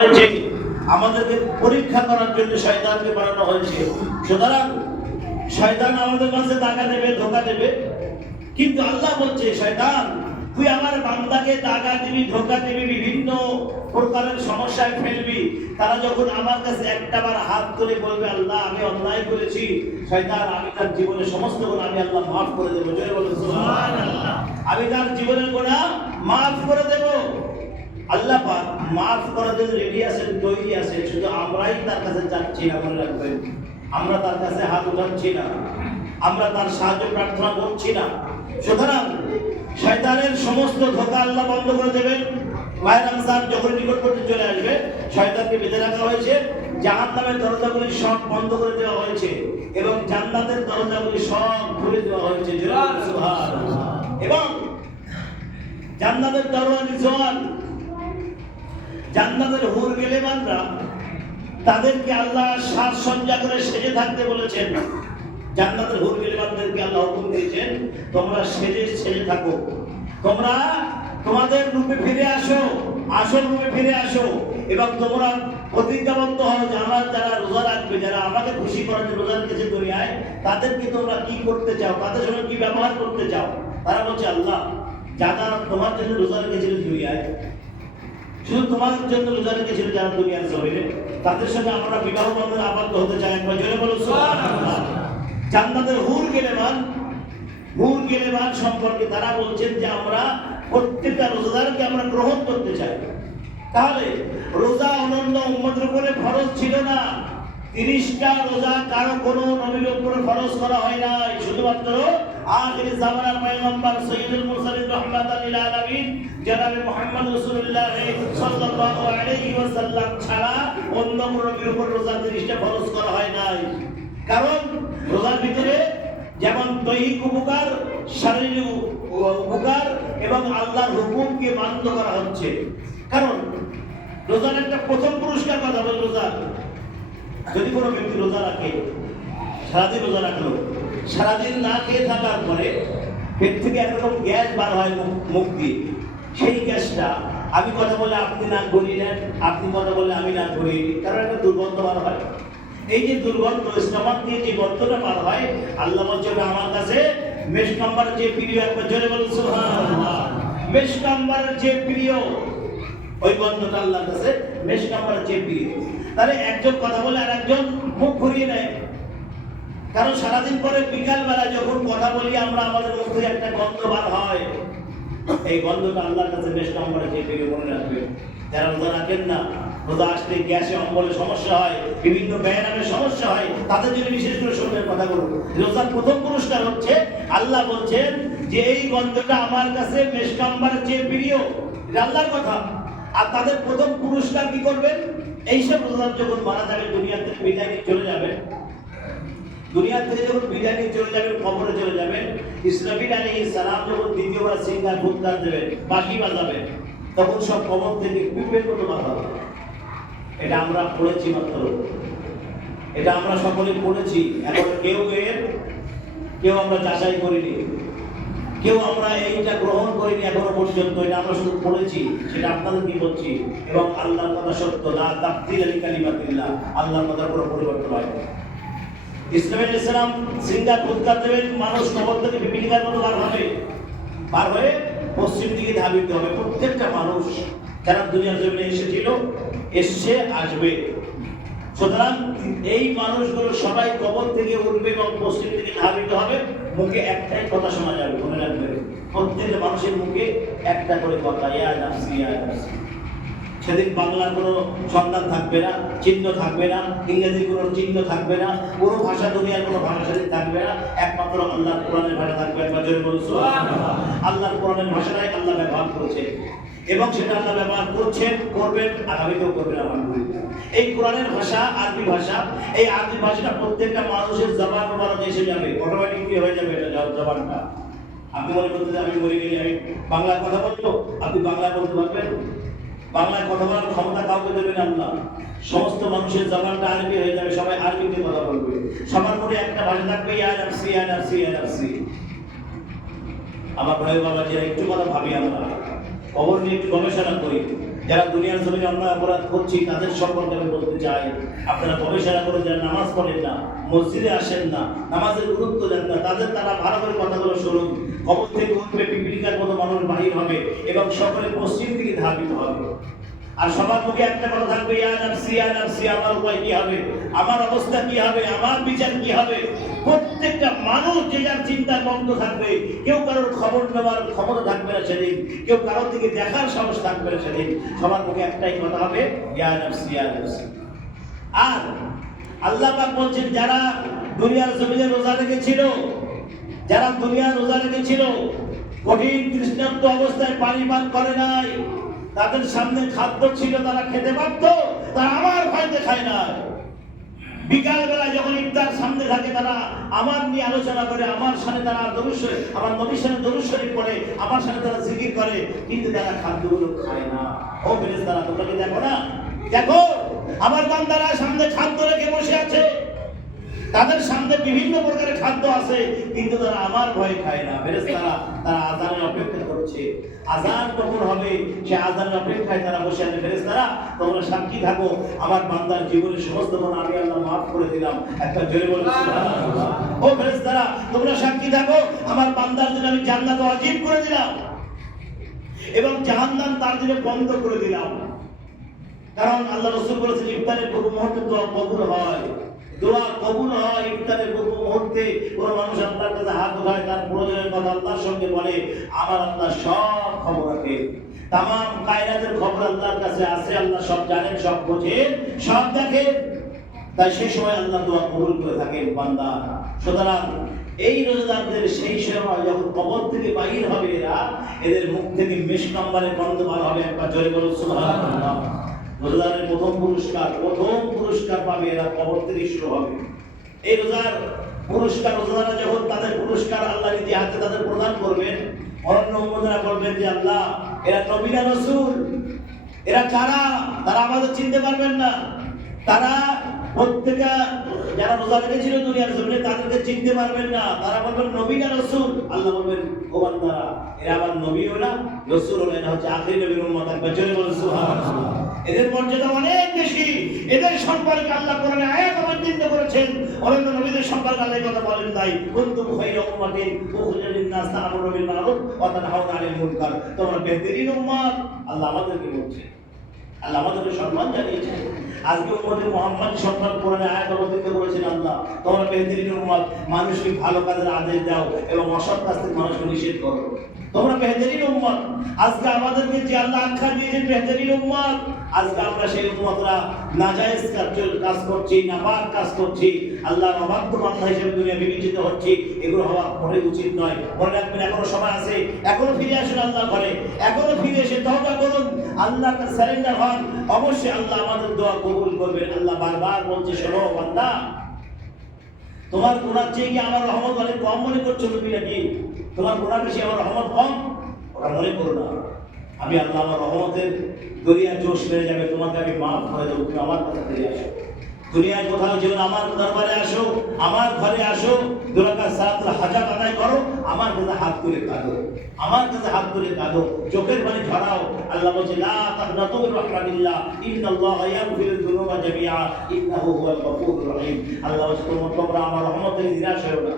হয়েছে, আমাদেরকে পরীক্ষা করার জন্য শয়তানকে বানানো হয়েছে। সুতরাং শয়তান আমাদের কাছে দাগা দেবে, ধোঁকা দেবে, কিন্তু আল্লাহ বলছে শয়তান তুই আমার বান্দাকে দাগা দিবি, ধোঁকা দিবি, বিভিন্ন প্রকারের সমস্যায় ফেলবি। তারা যখন আমার কাছে একটাবার হাত তুলে বলবে আল্লাহ আমি অন্যায় করেছি, শয়তান আমি তার জীবনের সমস্ত গুনাহ আমি আল্লাহ মাফ করে দেবো। জোরে বলুন সুবহানাল্লাহ। আমি তার জীবনের গুনাহ মাফ করে দেব। আল্লাহ পাক মাফ করার জন্য রেডি আছেন, তৈরি আছেন, শুধু আমরাই তার কাছে যাচ্ছি না। মনে রাখবেন, আমরা তার কাছে হাত উঠাচ্ছি না, আমরা তার সাহায্য প্রার্থনা করছি না। সুতরাং শয়তানের সমস্ত ধোঁকা আল্লাহ বন্ধ করে দেবেন। মাহে রমজান যখন নিকটবর্তী চলে আসবে, শয়তানকে বেঁধে রাখা হয়েছে, জাহান্নামের দরজাগুলি সব বন্ধ করে দেওয়া হয়েছে এবং জান্নাতের দরজাগুলি সব খুলে দেওয়া হয়েছে। সুবহানাল্লাহ। এবং জান্নাতের দরওয়াজা জোয়ান, জান্নাতের হুর গেলেমানরা, তাদেরকে আল্লাহ সাজসজ্জা করে সেজে থাকতে বলেছেন। জান্নাতের হুর গেলেমানদেরকে আল্লাহ হুকুম দিয়েছেন তোমরা সেজে থাকো, তোমরা তোমাদের রূপে ফিরে আসো, আসল রূপে ফিরে আসো এবং তোমরা প্রতিজ্ঞাবদ্ধ হও যে আমার যারা রোজা রাখবে, যারা আমাকে খুশি করার জন্য রোজা রেখেছে দুনিয়ায়, তাদেরকে তোমরা কি করতে চাও, তাদের সঙ্গে কি ব্যবহার করতে চাও। তারা বলছে আল্লাহ যারা তোমার জন্য রোজা রেখেছিল দুনিয়ায়, শুধু তোমার জন্য রোজা রেখেছিল যারা দুনিয়ার জমিনে, তাদের সঙ্গে আমরা বিবাহ বন্ধনে আবদ্ধ হতে চাই। একবার জোরে বলুন সুবহানাল্লাহ। জান্নাতের হুর গেলেমান সম্পর্কে তারা বলছেন যে আমরা প্রত্যেকটা রোজাদারকে আমরা গ্রহণ করতে চাই। তাহলে রোজা অনন্য উম্মতের উপরে ফরজ ছিল না। 30টা রোজা কারো কোনো নবীর উপরে ফরজ করা হয় নাই, শুধুমাত্র আখির জামানার পয়গম্বর সাইয়্যিদুল মুরসালিন রাহমাতাল লিল আলামিন জনাবে মুহাম্মদ রাসূলুল্লাহ সাল্লাল্লাহু আলাইহি ওয়াসাল্লাম ছাড়া অন্য কোনো নবীর উপর রোজা 30টা ফরজ করা হয় নাই। কারণ রোজার ভিতরে যেমন দৈহিক উপকার, শারীরিক উপকার এবং আল্লাহর হুকুমকে মান্য করা হচ্ছে। কারণ রোজার একটা প্রথম পুরস্কার কথা বল, রোজা যদি কোনো ব্যক্তি রোজা রাখে, সারাদিন রোজা রাখলো, সারাদিন না খেয়ে থাকার পরে পেট থেকে একরকম গ্যাস বার হয় মুখ দিয়ে, সেই গ্যাসটা আমি কথা বলে আপনি না করিলেন, আপনি কথা বলে আমি না করি, কারণ একটা দুর্গন্ধ বার হয়। এই যে দুর্গন্ধ স্টমাক দিয়ে যে গন্ধটা বার হয়, আল্লাহ বলছে আমার কাছে মেশকাম্বার যে প্রিয়, একবার জোরে বলুন সুবহানাল্লাহ। মেশকাম্বার যে প্রিয়, ওই গন্ধটা আল্লাহর কাছে মেশকাম্বার যে প্রিয়। তাহলে একজন কথা বলে আর একজন মুখ ঘুরিয়ে নেয়, কারণ সারাদিন পরে বিকাল বেলা যখন কথা বলি আমরা, আমাদের মুখ থেকে একটা গন্ধ বার হয়, এই গন্ধটা আল্লাহর কাছে মেশকাম্বার যে প্রিয়। মনে রাখবে, যারা রোজা রাখেন না, রোজা আসলে গ্যাসে অম্বলে সমস্যা হয়, বিভিন্ন ব্যায়ামের সমস্যা হয়, তাদের জন্য বিশেষ করে শরীরের কথা বলব। রোজার প্রথম পুরস্কার হচ্ছে আল্লাহ বলছেন যে এই গন্ধটা আমার কাছে মেশকাম্বারের চেয়ে প্রিয়, এটা আল্লাহর কথা। আর তাদের প্রথম পুরস্কার কি করবেন? এইসব রোজাদার যখন মারা যাবে, দুনিয়া থেকে বিদায় নিয়ে চলে যাবে, দুনিয়া থেকে যখন বিদায় নিয়ে চলে যাবেন, কবরে চলে যাবেন, ইসরাফিল আলাইহিস সালাম যখন দ্বিতীয়বার সিংহার ফুৎকার দেবেন, বাঁশি বাজাবেন, তখন সব কবর থেকে পিঁপড়ের মতো বাধা হবে। এটা আমরা পড়েছি মাত্র, এটা আমরা সকলে পড়েছি। এখন কেউ আমরা যাচাই করিনি, কেউ আমরা এইটা গ্রহণ করিনি এখনো পর্যন্ত। এটা আমরা শুধু পড়েছি, সেটা আপনাদেরকে বলছি। এবং আল্লাহর কথা সত্য, লা তাবদীলা লিকালিমাতিল্লাহ, আল্লাহর কথার কোনো পরিবর্তন হয় না। ইসলামের ইসলাম সিংহার ফুৎকার দেবেন, মানুষ কবর থেকে পিপিলিকার মতো বার হয়ে পশ্চিম দিকে ধাবিত হবে। প্রত্যেকটা মানুষ যারা দুনিয়ার জমিনে এসেছিল, এসে আসবে। সুতরাং এই মানুষগুলো সবাই কবর থেকে উঠবে এবং পশ্চিম দিকে ধাবিত হবে। মুখে একটাই কথা শোনা যাবে, মনে রাখবে, প্রত্যেকটা মানুষের মুখে একটা করে কথা, ইয়া নাফসি ইয়া নাফসি। সেদিন বাংলার কোনো সন্ধান থাকবে না, চিহ্ন থাকবে না, ইংরেজির কোনো চিহ্ন থাকবে না, কোনো ভাষা, দুনিয়ার কোনো ভাষা সেদিন থাকবে না, একমাত্র আল্লাহর কোরআনের ভাষা থাকবে। একবার জোরে বলুন সুবহানাল্লাহ। আল্লাহর কোরআনের ভাষাটাই আল্লাহ ব্যবহার করেছে এবং সেটা আল্লাহ ব্যবহার করছেন, করবেন, আগামীতেও করবেন আলহামদুলিল্লাহ। এই কোরআনের ভাষা আরবি ভাষা, এই আরবি ভাষাটা প্রত্যেকটা মানুষের জবান মোবারক এসে যাবে, অটোমেটিকলি হয়ে যাবে এটা জবানটা। আপনি মনে করতে যে আমি মরে গেলে আমি বাংলায় কথা বলবো, আপনি বাংলায় বলতে পারবেন? বাংলায় কথা বলার ক্ষমতা কাউকে দেবেন আল্লাহ। সমস্ত মানুষের জবানটা আরবি হয়ে যাবে, সবাই আরবিতে কথা বলবে, সবার মধ্যে একটা ভাষা থাকবে, ইয়া নাফসি ইয়া নাফসি ইয়া নাফসি। আমার ভাই বাবা যারা একটু কথা ভাবি, আমরা কবর নিয়ে একটু গবেষণা করি, যারা দুনিয়ার জমিনে অন্যায় অপরাধ করছি তাদের সম্পর্কে আমি বলতে চাই, আপনারা গবেষণা করে যারা নামাজ পড়েন না, মসজিদে আসেন না, নামাজের গুরুত্ব দেন না, তারা ভালো করে কথাগুলো শুনুন। কবর থেকে উঠবে পিপিলিকার মতো মানুষ বাহির হবে এবং সকলে পশ্চিম দিকে ধাবিত হবে। আর সবার মুখে একটা কথা থাকবে, ইয়া নাফসি ইয়া নাফসি, আমার উপায় কি হবে, আমার অবস্থা কি হবে, আমার বিচার কি হবে। প্রত্যেকটা মানুষ যে যার চিন্তায় মগ্ন থাকবে। কেউ কারোর খবর নেওয়ার ক্ষমতা থাকবে না সেদিন, কেউ কারোর দিকে দেখার সাহস থাকবে না সেদিন। সবার মুখে একটাই কথা হবে, ইয়া নাফসি ইয়া নাফসি। আর আল্লাহ পাক বলছেন, যারা দুনিয়ার জমিনে রোজা রেখেছিল, যারা দুনিয়ার রোজা রেখেছিল, কঠিন তৃষ্ণার্ত অবস্থায় পানি পান করে নাই, তাদের সামনে খাদ্য ছিল, তারা খেতে পারত, তারা আমার ভয়তে খায় না। বিকাল বেলা যখন ইফতার সামনে থাকে, তারা আমার নিয়ে আলোচনা করে, আমার সাথে তারা আমার নবীর সাথে দরুদ শরীফ পড়ে, আমার সাথে তারা জিকির করে, কিন্তু তারা খাদ্যগুলো খায় না। ও ফেরেশতারা, তোমরা কি দেখো না? দেখো আমার বান্দারা সামনে খাদ্য রেখে বসে আছে, তাদের সামনে বিভিন্ন প্রকারের খাদ্য আছে, কিন্তু তারা আমার ভয় খায় না। ফেরেশতারা তারা আযানের অপেক্ষা করছে, আযান কখন হবে সে আযানের অপেক্ষায় তারা বসে আছে। ফেরেশতারা তোমরা সাক্ষী থাকো, আমার বান্দার জীবনের সমস্ত গুনাহ আমি আল্লাহ মাফ করে দিলাম। একটা জোরে বলো সুবহানাল্লাহ। ও ফেরেশতারা তোমরা সাক্ষী থাকো, আমার বান্দার জন্য আমি জান্নাত ওয়াজিব করে দিলাম এবং জাহান্নাম তার জন্য বন্ধ করে দিলাম। কারণ আল্লাহ রাসূল বলেছেন, ইফতারের পূর্ব মুহূর্তে দোয়া কবুল হয়, দোয়া কবুল হয়। ইফতারের পূর্ব মুহূর্তে কোন মানুষ আল্লাহর কাছে হাত উঠায়, তার প্রয়োজনের কথা আল্লাহর সঙ্গে বলে, আমার আল্লাহ সব খবর রাখে, তামাম কায়নাতের খবর আল্লাহর কাছে আছে, আল্লাহ সব জানেন, সব বোঝেন, সব দেখেন। তাই সেই সময় আল্লাহ দোয়া কবুল করে থাকেন বান্দা। সুতরাং এই রোজাদারদের সেই সময় যখন কবর থেকে বাহির হবে, এদের মুখ থেকে মিষ্টাম্বারের গন্ধ বার হবে। একবার জোরে বলুন সুবহানাল্লাহ। রোজাদারের প্রথম পুরস্কার পাবে এরা, কবর থেকে শুরু হবে। এই রোজার পুরস্কার, রোজাদাররা যখন তাদের পুরস্কার আল্লাহ নিজে হাতে তাদের প্রদান করবেন, অরণ্য উম্মতেরা বলবেন যে আল্লাহ, এরা নবী না রাসূল, এরা কারা? তারা আমাদের চিনতে পারবেন না। তারা প্রত্যেকটা যারা রোজা রেখেছিল দুনিয়ার জমিনে, তাদেরকে চিনতে পারবেন না। তারা বলবেন নবী না রাসূল। আল্লাহ বলবেন, ও বান্দারা, এরা আবার নবীও না রাসূলও না, এরা হচ্ছে আখির নবীর উম্মত। একবার জোরে বলুন সুবহানাল্লাহ। এদের মর্যাদা অনেক বেশি। এদের সম্পর্কে আল্লাহ কোরআনে আয়াত অবতীর্ণ করেছেন, অন্যান্য নবীদের সম্পর্কে আল্লাহ কথা বলেন নাই, কুনতুম খায়রা উম্মাতিন উখরিজাত লিন-নাস তা'মুরুনা বিল মা'রুফ ওয়া তানহাউনা 'আনিল মুনকার। তোমরা বেহতরিন উম্মত। আল্লাহ আমাদেরকে বলছে, আল্লাহ আমাদেরকে সম্মান জানিয়েছেন। আজকে উম্মতে মুহাম্মাদী সম্মান কোরআনে আয়াত অবতীর্ণ করেছেন আল্লাহ, তোমরা বেহতরিন উম্মত, মানুষকে ভালো কাজের আদেশ দাও এবং অসৎ কাজ থেকে মানুষকে নিষেধ করো, তোমরা বেহতরিন উম্মত। আজকে আমাদেরকে যে আল্লাহ আখ্যা দিয়েছেন বেহতরিন উম্মত, আজকে আমরা সেই উম্মতরা নাজায়েজ কাজ করছি, নাপাক কাজ করছি, আল্লাহর অবাধ্য বান্দা হিসেবে দুনিয়া বিবেচিত হচ্ছি। এগুলো হওয়া মোটেই উচিত নয়। মনে রাখবেন, এখনো সময় আছে, এখনো ফিরে আসুন আল্লাহর ঘরে, এখনো ফিরে এসে তওবা করুন, আল্লাহর কাছে সারেন্ডার হন। অবশ্যই আল্লাহ আমাদের দোয়া কবুল করবেন। আল্লাহ বারবার বলছে, শোনো বান্দা, তোমার গুনাহ চেয়ে কি আমার রহমত অনেক কম মনে করছো তুমি নাকি? তোমার গুনাহ বেশি, আমার রহমত কম? ওটা মনে করো না। আমি আল্লাহ আমার রহমতের দরিয়া জোশ বেড়ে যাবে, তোমাকে আমি মাফ করে দেবো। তুমি আমার কাছে ফিরে আসো, দুনিয়ায় কোথাও যেন আমার দরবারে আসো, আমার ঘরে আসো, 2 রাকাত সালাতুল হাজাত আদায় করো, আমার কাছে হাত তুলে কাঁদো, আমার কাছে হাত তুলে কাঁদো, চোখের পানি ঝরাও। আল্লাহ বলছে, লা তাকনাতু মির রাহমাতিল্লাহ, ইন্নাল্লাহা ইয়াগফিরুয যুনুবা জামিআ, ইন্নাহু হুয়াল গফুরুর রহিম। আল্লাহ বলছে, তোমরা আমার রহমত থেকে নিরাশ হয়ো না,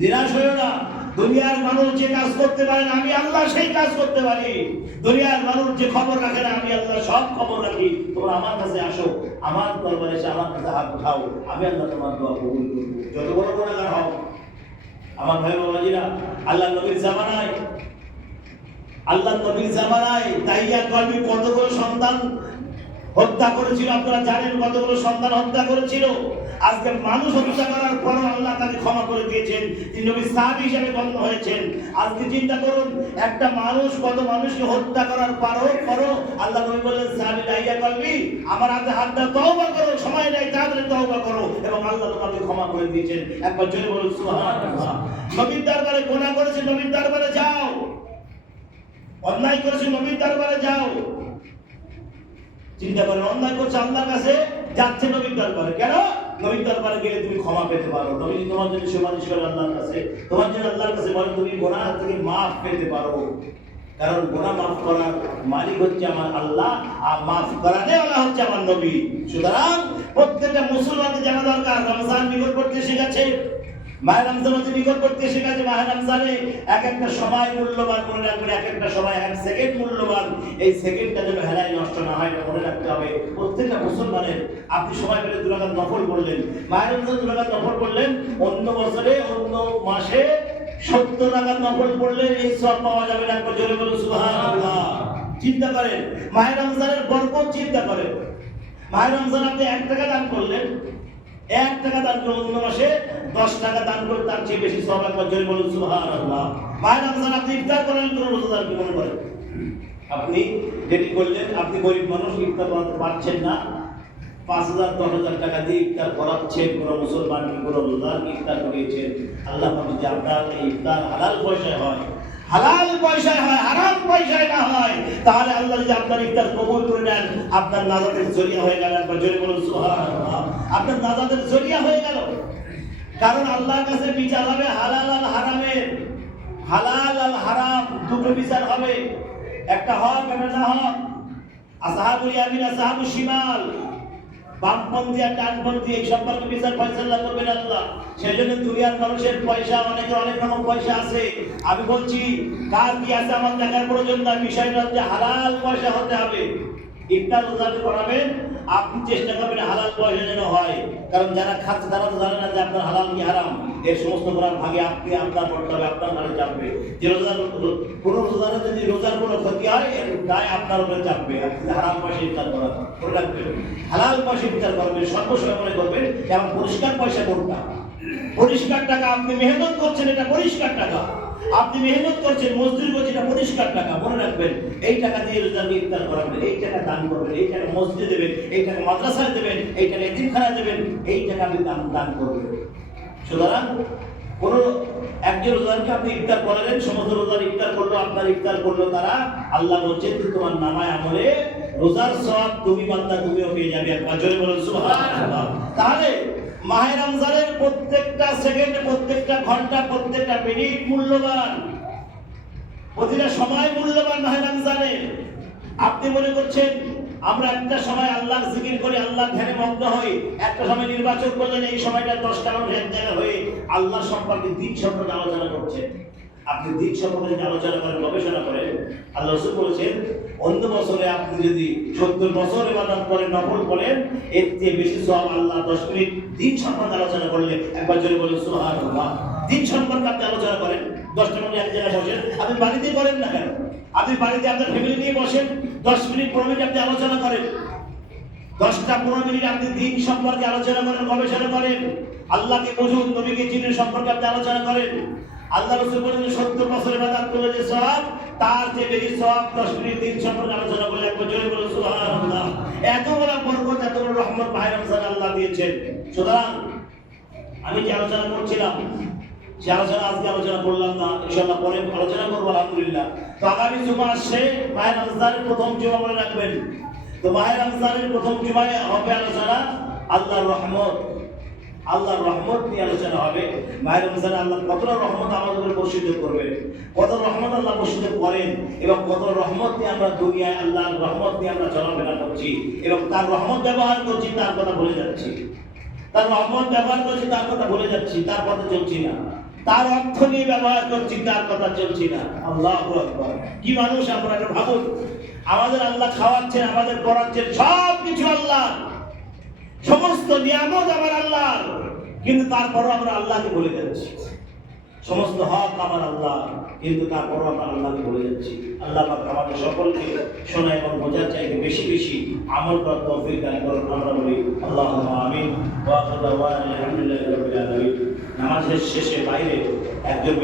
নিরাশ হয়ো না। দুনিয়ার মানুষ যে কাজ করতে পারে না, আমি আল্লাহ সেই কাজ করতে পারি। দুনিয়ার মানুষ যে খবর রাখে না, আমি আল্লাহ সব খবর রাখি। তোমরা আমার কাছে আসো, আমার দরবারে এসে আমার কাছে হাত উঠাও, আমি আল্লাহ তোমার দোয়া কবুল করব। যত বড় গুনাহগার হও, আমার ভাই বাবাজিরা, আল্লাহ নবীর জামানায় তাইয়া কলবি কতগুলো সন্তান হত্যা করেছিল, আপনারা জানেন কতগুলো সন্তান হত্যা করেছিল। আজকে মানুষ হত্যা করার পরও আল্লাহ তাকে ক্ষমা করে দিয়েছেন, তিনি নবী সাহাবী হিসেবে গণ্য হয়েছেন। আজকে চিন্তা করুন, একটা মানুষ কত মানুষকে হত্যা করার পরও আল্লাহ নবী বললেন, সাহাবী দাইয়া কলবি, আমার হাতে হাত দাও, তওবা করো, সময় নেই, তাড়াতাড়ি তওবা করো, এবং আল্লাহ তোমাকে ক্ষমা করে দিয়েছেন। একবার জোরে বলুন সুবহানাল্লাহ। নবীর দরবারে গুনাহ করেছে, নবীর দরবারে যাও। অন্যায় করেছে, নবীর দরবারে যাও। চিন্তা করেন, অন্যায় করছে, আল্লাহর কাছে যাচ্ছে নবীর দরবারে। কেন? নবীর দরবারে গেলে তুমি ক্ষমা পেতে পারো, নবী তোমার জন্য সুপারিশ করে আল্লাহর কাছে, তোমার জন্য আল্লাহর কাছে বলে তুমি গুনাহ থেকে মাফ পেতে পারো। কারণ গুনাহ মাফ করার মালিক হচ্ছে আমার আল্লাহ, আর মাফ করানে ওলা হচ্ছে আমার নবী। সুতরাং প্রত্যেকটা মুসলমানকে জানা দরকার রমজান নিকটবর্তী শিখাচ্ছে, মাহে রমজান হচ্ছে নিকটবর্তী শিখাচ্ছে। মাহে রমজানে এক একটা সময় মূল্যবান, মনে রাখবেন এক একটা সময় এক সেকেন্ড মূল্যবান। এই সেকেন্ডটা যেন হেলায় নষ্ট না হয় এটা মনে রাখতে হবে প্রত্যেকটা মুসলমানের। আপনি সময় পেলে 2 রাকাত নফল পড়লেন, মাহে রমজান 2 রাকাত নফল পড়লেন, অন্য বছরে অন্য মাসে 70 রাকাত নফল পড়লে এই সওয়াব পাওয়া যাবে না। একবার জোরে বলুন সুবহানাল্লাহ। চিন্তা করেন মাহে রমজানের বরকত, চিন্তা করেন মাহে রমজান আপনি 1 টাকা দান করলেন, 1 টাকা দান করে অন্য মাসে 10 টাকা দান করে তার চেয়ে বেশি সওয়াব। একবার জোরে বলুন সুবহানাল্লাহ। মাহে রমজান আপনি ইফতার করলেন, কোন রোজাদার কি মনে করেন? আপনি যেটি করলেন, আপনি গরিব মানুষ, ইফতার করাতে পারছেন না, 5,000 10,000 টাকা দিয়ে ইফতার করাচ্ছেন, কোন মুসলমান কি কোন রোজাদার ইফতার করিয়েছেন। আল্লাহ পাক যে আপনার এই ইফতার হালাল পয়সায় হয়, হালাল পয়সায় হয়, হারাম পয়সায় না হয়, তাহলে আল্লাহ যদি আপনার ইফতার কবুল করে নেন, আপনার নাজাতের জরিয়া হয়ে গেল। একবার জোরে বলুন সুবহানাল্লাহ। আপনার নাজাতের জরিয়া হয়ে গেল। কারণ আল্লাহর কাছে বিচার হবে হালাল আর হারামের, হালাল আর হারাম দুটো বিচার হবে, একটা হক একটা না হক। আসহাবুল ইয়ামিন আসহাবুশ শিমাল, বামপন্থী আর ডানপন্থী, এই সম্পর্কে বিচার ফয়সালা করবেন আল্লাহ। সেজন্য দুনিয়ার মানুষের পয়সা, অনেকের অনেক রকম পয়সা আছে। আমি বলছি কার কি আছে আমার দেখার প্রয়োজন না, বিষয়টা হচ্ছে হালাল পয়সা হতে হবে। ইফতার রোজা করাবেন, আপনি চেষ্টা করবেন হালাল পয়সা যেন হয়। কারণ যারা খাচ্ছে তারা তো জানে না যে আপনার হালাল কি হারাম। এর সমস্ত করার ভাগে আপনি আপনার করতে হবে, আপনার ঘরে চাপবে। যে রোজার কোনো রোজার যদি রোজার কোনো ক্ষতি হয়, এর দায় আপনার উপরে চাপবে। আপনি হারাম পয়সা ইফতার করা করে রাখবেন, হালাল পয়সা ইফতার করবেন। সর্বসময় মনে করবেন যে আমার পরিষ্কার পয়সা কোনটা, পরিষ্কার টাকা। আপনি মেহনত করছেন, এটা পরিষ্কার টাকা। আপনি মেহনত করছেন, মজদুরি করছেন, এটা পরিষ্কার টাকা। মনে রাখবেন এই টাকা দিয়ে রোজা ইফতার করাবেন, এই টাকা দান করবেন, এই টাকা মসজিদে দেবেন, এই টাকা মাদ্রাসায় দেবেন, এই টাকা এতিমখানায় দেবেন, এই টাকা আপনি দান করবেন। সুতরাং কোন একজন রোজাকে আপনি ইফতার করালেন, সমস্ত রোজার ইফতার করলো, আপনার ইফতার করলো তারা, আল্লাহ বলছেন তোমার নামায় আমলে রোজার সওয়াব তুমি বান্দা তুমিও পেয়ে যাবে। একবার জোরে বলুন সুবহানাল্লাহ। তাহলে মাহে রমজানের প্রত্যেকটা সেকেন্ড, প্রত্যেকটা ঘন্টা, প্রত্যেকটা মিনিট মূল্যবান, প্রতিটা সময় মূল্যবান মাহে রমজানের। আপনি মনে করছেন আমরা একটা সময় আল্লাহর জিকির করি, আল্লাহর ধ্যানে মগ্ন হই, একটা সময় নির্বাচন করলেন, এই সময়টা 10টা মানুষ এক জায়গায় হয়ে আল্লাহ সম্পর্কে, দিন সম্পর্কে আলোচনা করছেন। আপনি দিন সম্পর্কে আলোচনা করেন, গবেষণা করেন। আল্লাহ রাসূল বলেছেন অন্য বছরে আপনি যদি 70 বছর ইবাদত করেন, নফল করেন, এর চেয়ে বেশি সওয়াব আল্লাহ 10 মিনিট দিন সম্পর্কে আলোচনা করলে। একবার জোরে বলুন সুবহানাল্লাহ। দিন সম্পর্কে আপনি আলোচনা করেন, 10টা মানুষ এক জায়গায় বসেন, আপনি বাড়িতে করেন না কেন? আপনি বাড়িতে আপনার ফ্যামিলি নিয়ে বসেন, 10 মিনিট 15 মিনিট আপনি আলোচনা করেন, 10টা 15 মিনিট আপনি দিন সম্পর্কে আলোচনা করেন, গবেষণা করেন, আল্লাহকে বুঝুন, নবীকে চিনুন সম্পর্কে আপনি আলোচনা করেন। আল্লাহ রাসূল বলেন 70 বছর ইবাদত করলে যে সওয়াব, তার চেয়ে বেশি সওয়াব 10 মিনিট দিন সম্পর্কে আলোচনা করলে। একবার জোরে বলুন সুবহানাল্লাহ। এত বড় বরকত, এত বড় রহমত মাহে রমজান আল্লাহ দিয়েছেন। সুতরাং আমি যে আলোচনা করছিলাম, সে আলোচনা আজকে আলোচনা করলাম না, ইনশাআল্লাহ পরে আলোচনা করবো আলহামদুলিল্লাহ। তো আগামী জুমা আসছে, মাহে রমজানের প্রথম জুমা মনে রাখবেন। তো মাহে রমজানের প্রথম জুমায় হবে আলোচনা আল্লাহর রহমত, আল্লাহর রহমত নিয়ে আলোচনা হবে। মাহে রমজানে আল্লাহ কতটা রহমত আমাদের উপরে বর্ষিত করবেন, কত রহমত আল্লাহ বর্ষিত করেন, এবং কত রহমত নিয়ে আমরা দুনিয়ায় আল্লাহর রহমত নিয়ে আমরা চলাফেরা করছি, এবং তার রহমত ব্যবহার করছি, তার কথা ভুলে যাচ্ছি। তার রহমত ব্যবহার করছি, তার কথা ভুলে যাচ্ছি, তার কথা চলছি না। তার অর্থ নিয়ে ব্যবহার করছি, তার কথা চলছি না। আল্লাহু আকবার। কি মানুষ আমরা, এটা ভাবুন। আমাদের আল্লাহ খাওয়াচ্ছেন, আমাদের পড়াচ্ছেন, সব কিছু আল্লাহ, সমস্ত নিয়ামত আমার আল্লাহ, কিন্তু তারপরও আমরা আল্লাহকে ভুলে যাচ্ছি। সমস্ত হক আমার আল্লাহ, কিন্তু তারপরও আমরা আল্লাহকে ভুলে যাচ্ছি। আল্লাহ পাক আমাদের সকলকে শোনা এবং বোঝার চাইতে বেশি বেশি আমল করার তৌফিক দান করুন। আমরা বলি আল্লাহুম্মা আমিন। ওয়া আখিরু দাওয়ানা আলহামদুলিল্লাহি রাব্বিল আলামিন। নামাজের শেষে বাইরে একজন